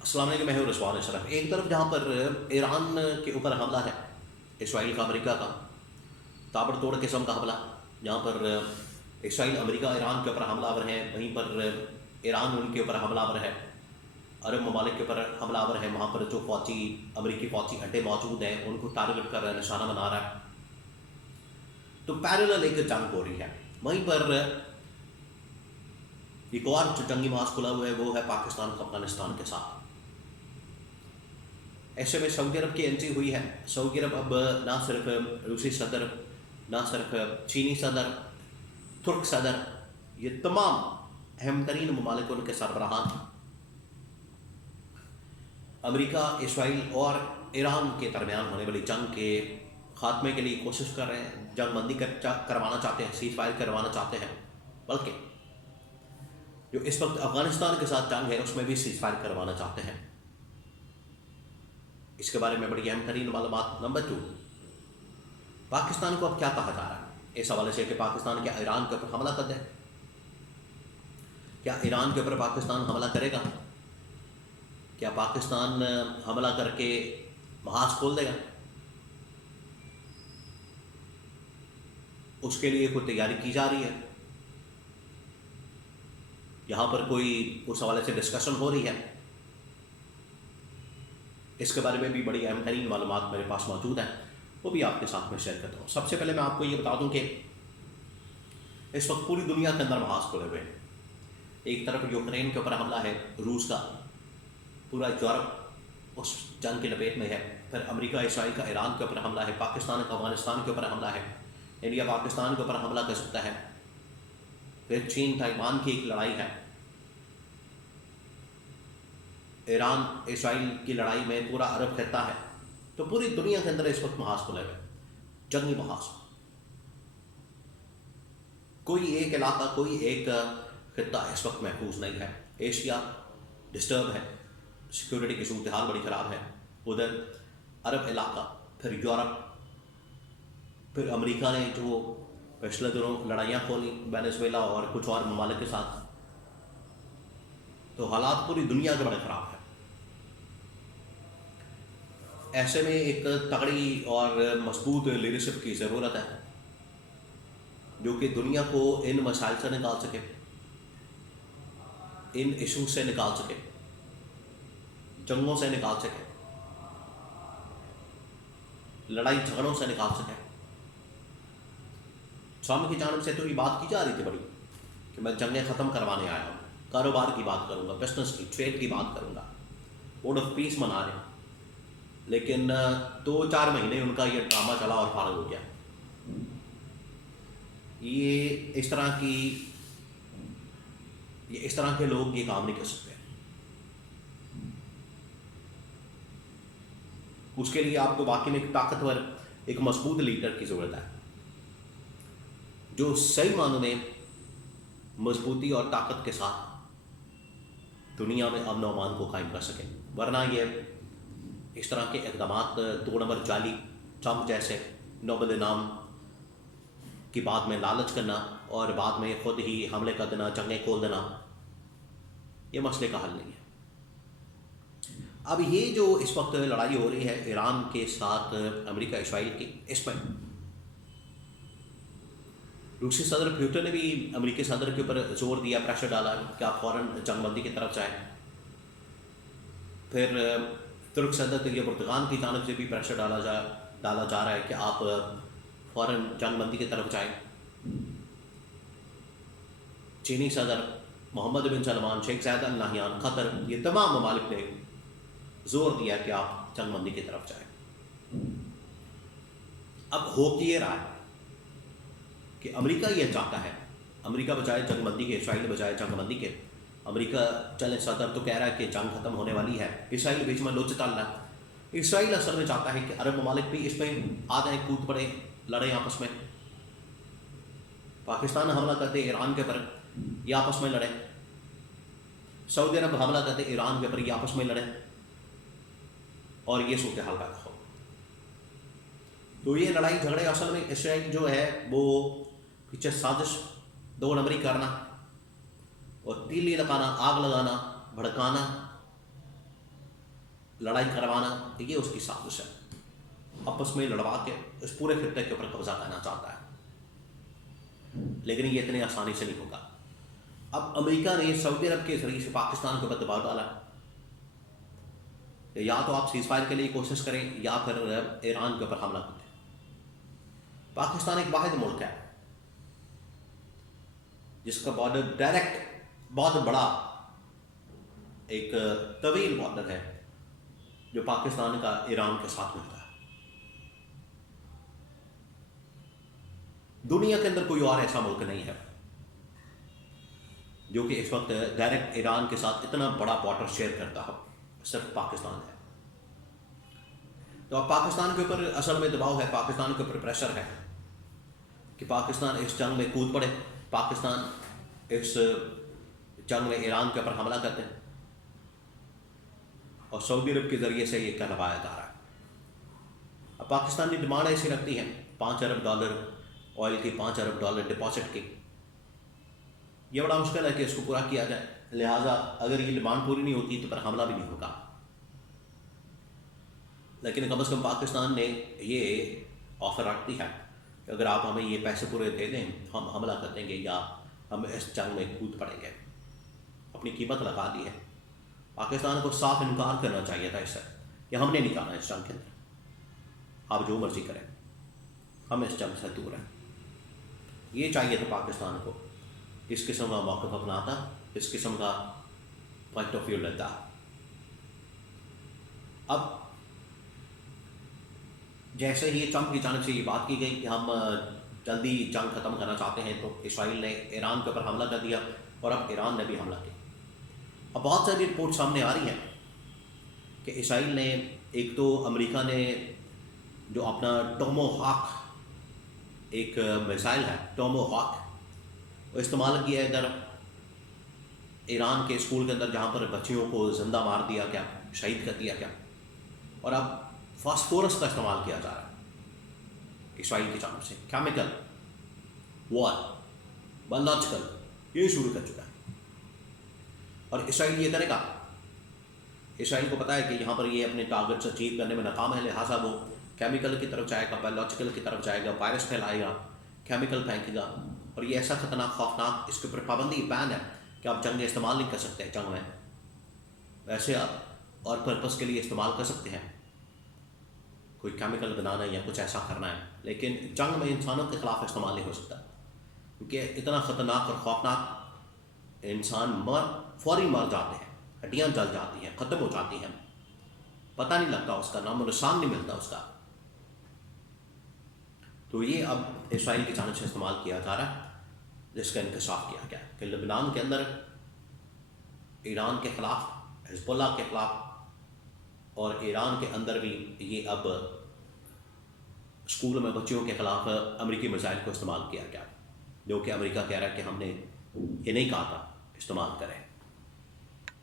अस्सलाम वालेकुम, मैं हूं रिजवान अशरफ। एक तरफ जहाँ पर ईरान के ऊपर हमला है, इसराइल का, अमेरिका का ताबड़तोड़ किस्म का हमला, जहाँ पर इसराइल अमेरिका ईरान के ऊपर हमलावर है, वहीं पर ईरान उनके ऊपर हमलावर है, अरब ममालिक के ऊपर हमलावर है। वहाँ पर जो फौजी अमेरिकी फौजी अड्डे मौजूद हैं उनको टारगेट कर रहा है, निशाना बना रहा है। तो पैरेलल एक जंग हो रही है। वहीं पर एक और जो जंगी महाज खुला हुआ है वो है पाकिस्तान का अफगानिस्तान के साथ। ऐसे में सऊदी अरब की एंट्री हुई है। सऊदी अरब अब ना सिर्फ रूसी सदर, ना सिर्फ चीनी सदर, तुर्क सदर, ये तमाम अहम तरीन ममालिक उनके सरबराहान अमेरिका, इसराइल और ईरान के दरमियान होने वाली जंग के खात्मे के लिए कोशिश कर रहे हैं, जंग बंदी करवाना चाहते हैं, सीज फायर करवाना चाहते हैं। बल्कि जो इस वक्त अफगानिस्तान के साथ जंग है उसमें भी सीज फायर करवाना चाहते हैं। इसके बारे में बड़ी अहम तरीन मालूमात। नंबर 2, पाकिस्तान को अब क्या कहा जा रहा है इस हवाले से कि पाकिस्तान क्या ईरान के ऊपर हमला कर दे? क्या ईरान के ऊपर पाकिस्तान हमला करेगा? क्या पाकिस्तान हमला करके महाज खोल देगा? उसके लिए कोई तैयारी की जा रही है? यहाँ पर कोई उस हवाले से डिस्कशन हो रही है? इसके बारे में भी बड़ी अहम तरीन मालूमात मेरे पास मौजूद है, वो भी आपके साथ में शेयर करता हूँ। सबसे पहले मैं आपको ये बता दूं कि इस वक्त पूरी दुनिया के अंदर महाज खुले हुए हैं। एक तरफ यूक्रेन के ऊपर हमला है रूस का, पूरा यूरोप उस जंग की लपेट में है। फिर अमेरिका इसराइल का ईरान के ऊपर हमला है, पाकिस्तान का अफगानिस्तान के ऊपर हमला है, इंडिया पाकिस्तान के ऊपर हमला कर सकता है। फिर चीन ताइवान की एक लड़ाई है, ईरान इसराइल की लड़ाई में पूरा अरब खित्ता है। तो पूरी दुनिया के अंदर इस वक्त महाज खुले हुए, जंगी महाज। कोई एक इलाका, कोई एक खित्ता इस वक्त महफूज नहीं है। एशिया डिस्टर्ब है, सिक्योरिटी की सूरत हाल बड़ी ख़राब है। उधर अरब इलाका, फिर यूरोप, फिर अमेरिका ने जो पिछले दिनों लड़ाइयाँ खोली वेनेजुएला और कुछ और ममालिक के साथ, तो हालात पूरी दुनिया के बड़े ख़राब है। ऐसे में एक तगड़ी और मजबूत लीडरशिप की ज़रूरत है जो कि दुनिया को इन मसाइल से निकाल सके, इन इशू से निकाल सके, जंगों से निकाल सके, लड़ाई झगड़ों से निकाल सके। स्वामी की जानिब से तो ये बात की जा रही थी बड़ी कि मैं जंगें ख़त्म करवाने आया हूँ, कारोबार की बात करूँगा, बिजनेस की, ट्रेड की बात करूँगा, बोर्ड ऑफ पीस मना रहे हैं। लेकिन 2-4 महीने उनका ये ड्रामा चला और फारग हो गया। ये इस तरह के लोग ये काम नहीं कर सकते। उसके लिए आपको वाकई में एक ताकतवर, एक मजबूत लीडर की ज़रूरत है जो सही मानों में मजबूती और ताकत के साथ दुनिया में अमन और अमान को कायम कर सके। वरना ये इस तरह के इक़दामात, 2 नंबर जाली, ट्रंप जैसे नोबेल इनाम की बाद में लालच करना और बाद में खुद ही हमले कर देना, जंगें खोल देना, ये मसले का हल नहीं है। अब ये जो इस वक्त लड़ाई हो रही है ईरान के साथ अमेरिका इसराइल की, इसमें रूसी सदर पुतिन ने भी अमेरिकी सदर के ऊपर जोर दिया, प्रेशर डाला कि आप फ़ौरन जंगबंदी की तरफ जाएं। फिर तुर्क सदर तैयब एर्दोगान की जानिब से भी प्रेशर डाला जा रहा है कि आप फ़ौरन जंगबंदी की तरफ जाएं। चीनी सदर Mohammed bin Salman, Sheikh Zayed al Nahyan, Qatar, ये तमाम ममालिक ने जोर दिया कि आप जंगबंदी की तरफ जाएं। अब हो कि ये रहा है कि अमेरिका ये चाहता है, अमेरिका बजाय जंगबंदी के, इसराइल बजाय जंगबंदी के। अमेरिका चले सदर तो कह रहा है कि जंग ख़त्म होने वाली है, इसराइल बीच में लोच डाल रहा है। इसराइल असल में चाहता है कि अरब ममालिक भी इसमें आ जाए, कूद पड़े, लड़े आपस में। पाकिस्तान हमला करते ईरान के ऊपर, ये आपस में लड़े। सऊदी अरब हमला करते ईरान के ऊपर, ये आपस में लड़े और ये सूरत हाल पैदा हो। तो ये लड़ाई झगड़े असल में इसराइल जो है वो पीछे साजिश 2 नंबरी करना और तीली लगाना, आग लगाना, भड़काना, लड़ाई करवाना, ये उसकी साजिश है। आपस में लड़वा के इस पूरे खित्ते के ऊपर कब्जा करना चाहता है, लेकिन ये इतनी आसानी से नहीं होगा। अब अमेरिका ने सऊदी अरब के जरिए से पाकिस्तान के ऊपर दबाव डाला, या तो आप सीज़फायर के लिए कोशिश करें या फिर ईरान के ऊपर हमला करें। पाकिस्तान एक वाहिद मुल्क है जिसका बॉर्डर डायरेक्ट बहुत बड़ा एक तवील बॉर्डर है जो पाकिस्तान का ईरान के साथ मिलता है। दुनिया के अंदर कोई और ऐसा मुल्क नहीं है जो कि इस वक्त डायरेक्ट ईरान के साथ इतना बड़ा बॉर्डर शेयर करता हो, सिर्फ पाकिस्तान है। तो अब पाकिस्तान के ऊपर असल में दबाव है, पाकिस्तान के ऊपर प्रेशर है कि पाकिस्तान इस जंग में कूद पड़े, पाकिस्तान इस जंग में ईरान के ऊपर हमला करते हैं, और सऊदी अरब के ज़रिए से ये कहलवाया जा रहा है। अब पाकिस्तान की डिमांड ऐसी रखती है $5 अरब ऑयल की, $5 अरब डिपॉजिट की। ये बड़ा मुश्किल है कि इसको पूरा किया जाए, लिहाजा अगर ये डिमांड पूरी नहीं होती तो फिर हमला भी नहीं होगा। लेकिन कम से कम पाकिस्तान ने ये ऑफ़र रख दी है कि अगर आप हमें ये पैसे पूरे दे दें, हम हमला कर देंगे या हम इस जंग में कूद पड़ेंगे। अपनी कीमत लगा दी है। पाकिस्तान को साफ इनकार करना चाहिए था इससे कि हमने नहीं करना इस जंग के अंदर, आप जो मर्जी करें, हम इस जंग से दूर हैं। ये चाहिए था पाकिस्तान को, इस किस्म का मौक़िफ़ अपनाता, इस किस्म का पॉइंट ऑफ व्यू लेता। अब जैसे ही ट्रंप की जानिब से ये बात की गई कि हम जल्दी जंग ख़त्म करना चाहते हैं, तो इसराइल ने ईरान के ऊपर हमला कर दिया और अब ईरान ने भी हमला किया। अब बहुत सारी रिपोर्ट सामने आ रही हैं कि इसराइल ने, एक तो अमेरिका ने जो अपना टोमोहॉक एक मिसाइल है, टोमोहॉक, वो इस्तेमाल किया इधर ईरान के स्कूल के अंदर, जहाँ पर बच्चियों को जिंदा मार दिया गया, शहीद कर दिया गया। और अब फास्फोरस का इस्तेमाल किया जा रहा है इसराइल की जानिब से, केमिकल वॉर, बायोलॉजिकल, ये शुरू कर चुका है। और इसराइल ये करेगा, इसराइल को पता है कि यहाँ पर ये अपने टारगेट्स अचीव करने में नाकाम है, लिहाजा वो केमिकल की तरफ जाएगा, बायोलॉजिकल की तरफ जाएगा, वायरस फैलाएगा, केमिकल फेंकेगा। और ये ऐसा खतरनाक, खौफनाक, इसके ऊपर पाबंदी, बैन है कि आप जंग में इस्तेमाल नहीं कर सकते। जंग में वैसे आप और पर्पज़ के लिए इस्तेमाल कर सकते हैं, कोई केमिकल बनाना या कुछ ऐसा करना है, लेकिन जंग में इंसानों के ख़िलाफ़ इस्तेमाल नहीं हो सकता, क्योंकि इतना ख़तरनाक और खौफनाक, इंसान फौरी मर जाते हैं, हड्डियाँ जल जाती हैं, ख़त्म हो जाती हैं, पता नहीं लगता उसका, नाम निशान नहीं मिलता उसका। तो ये अब इसराइल की जानिब से इस्तेमाल किया जा रहा है, जिसका इंकशाफ किया गया कि लेबनान के अंदर ईरान के ख़िलाफ़, हिज़्बुल्लाह के ख़िलाफ़, और ईरान के अंदर भी ये अब स्कूल में बच्चियों के ख़िलाफ़ अमेरिकी मिसाइल को इस्तेमाल किया गया, जो कि अमेरिका कह रहा है कि हमने ये नहीं कहा था इस्तेमाल करें।